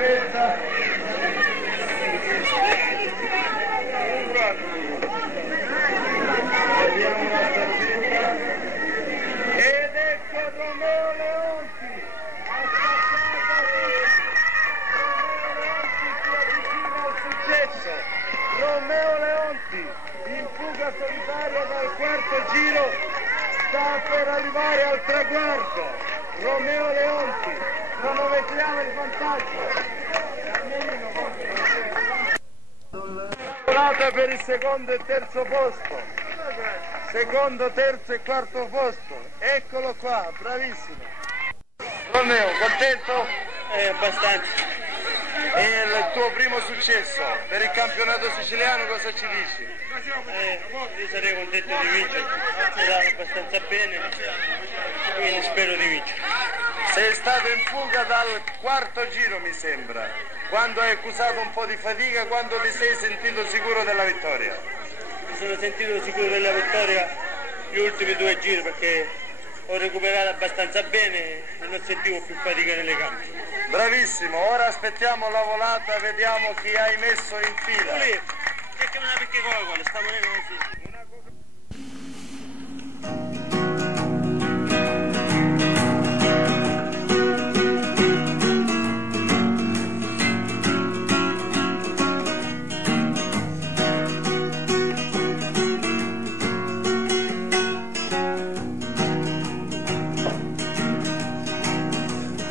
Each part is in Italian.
salvezza. Vediamo la salvezza. Ed ecco Romeo Leonti. Romeo Leonti in fuga solitaria dal quarto giro, sta per arrivare al traguardo. Romeo Leonti, cronometriamo il vantaggio. Volata per il secondo e terzo posto, secondo, terzo e quarto posto. Eccolo qua, bravissimo. Romeo, contento? Abbastanza. È il tuo primo successo per il campionato siciliano, cosa ci dici? Io sarei contento di vincere, si dà abbastanza bene, quindi spero di vincere. Sei stato in fuga dal quarto giro, mi sembra, quando hai accusato un po' di fatica, quando ti sei sentito sicuro della vittoria? Mi sono sentito sicuro della vittoria gli ultimi 2 giri perché ho recuperato abbastanza bene e non sentivo più fatica nelle gambe. Bravissimo, ora aspettiamo la volata, vediamo chi hai messo in fila. Lì, che una perché Coca-Cola, stiamo così.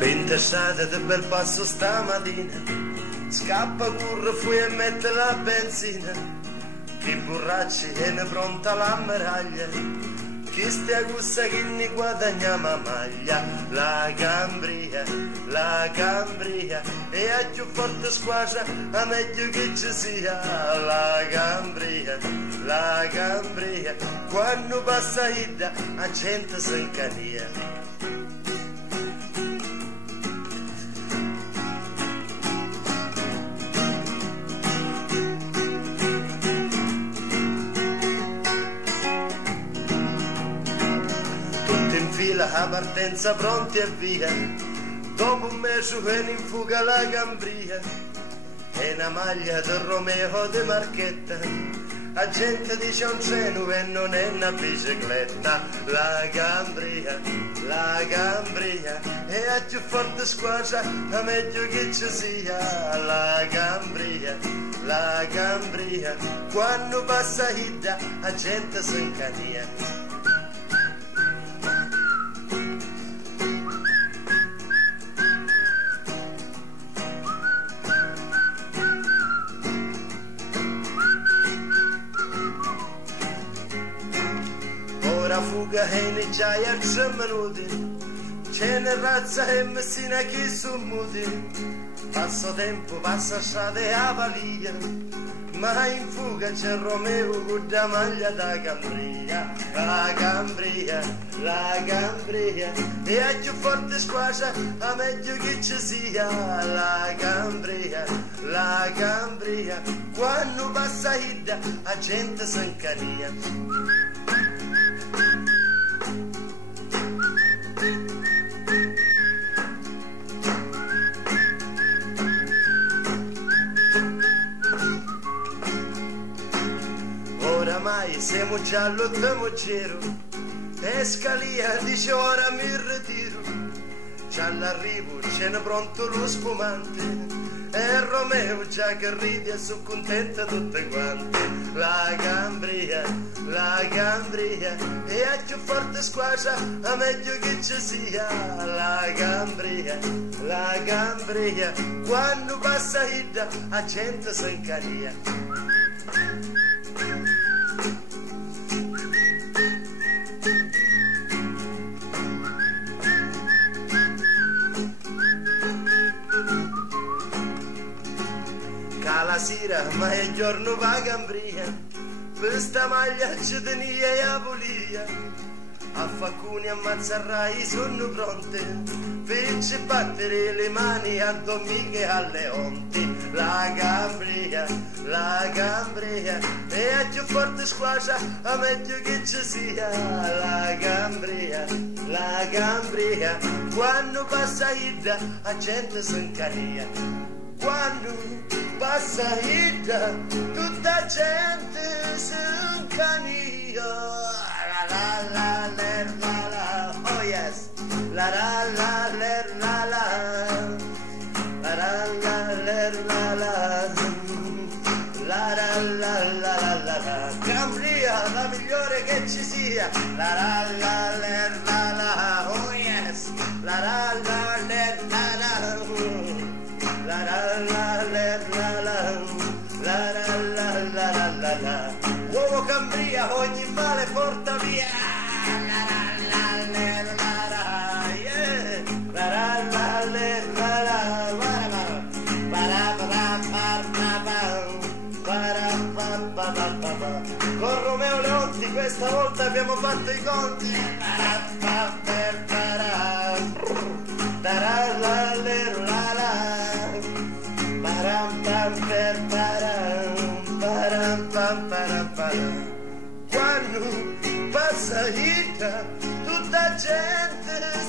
Interessata di bel passo stamattina, scappa, corre, fu e mette la benzina, chi burracci e ne pronta l'ammiraglia, chi stia gussa che ne guadagniamo maglia, la Cambria, e a più forte squadra, a meglio che ci sia, la Cambria, quando passa Ida, a gente si incania. La partenza pronti e via, dopo un mese viene in fuga la Cambria, e una maglia del Romeo di marchetta, la gente dice un treno e non è una bicicletta, la Cambria, e a più forte squadra, a meglio che ci sia, la Cambria, quando passa Ida, la gente si incania. La fuga è iniziata a 3 minuti, c'è una razza e messina che sono muti, passa tempo, passa strada e a valia, ma in fuga c'è Romeo con la maglia da Cambria, la Cambria, e a più forte squadra, a meglio che ci sia, la Cambria, quando passa Ida, la gente si incania. Oramai siamo già all'ottavo giro, e Scalia dice ora mi ritiro, già all'arrivo c'è pronto lo spumante, e Romeo già che ride e sono contenta tutte quante, la Cambria, e a più forte squadra, a meglio che ci sia, la Cambria, quando passa Ida, la gente si incania. La sera, ma è giorno va Cambria, questa maglia ci tenia e a volia, a Faccuni e a Mazzarrai sono pronte, fece battere le mani a Domingo e a Leonti, la Cambria, e a più forte squadra, a meglio che ci sia, la Cambria, quando passa Ida, a gente si incaria, quando passa Ida, tutta gente si incaria, la, oh yes, la, Cambria, la migliore che ci sia, la, oh yes, la, uomo Cambria, ogni male porta via, con Romeo Leonti questa volta abbiamo fatto i conti, quando passa Ita tutta gente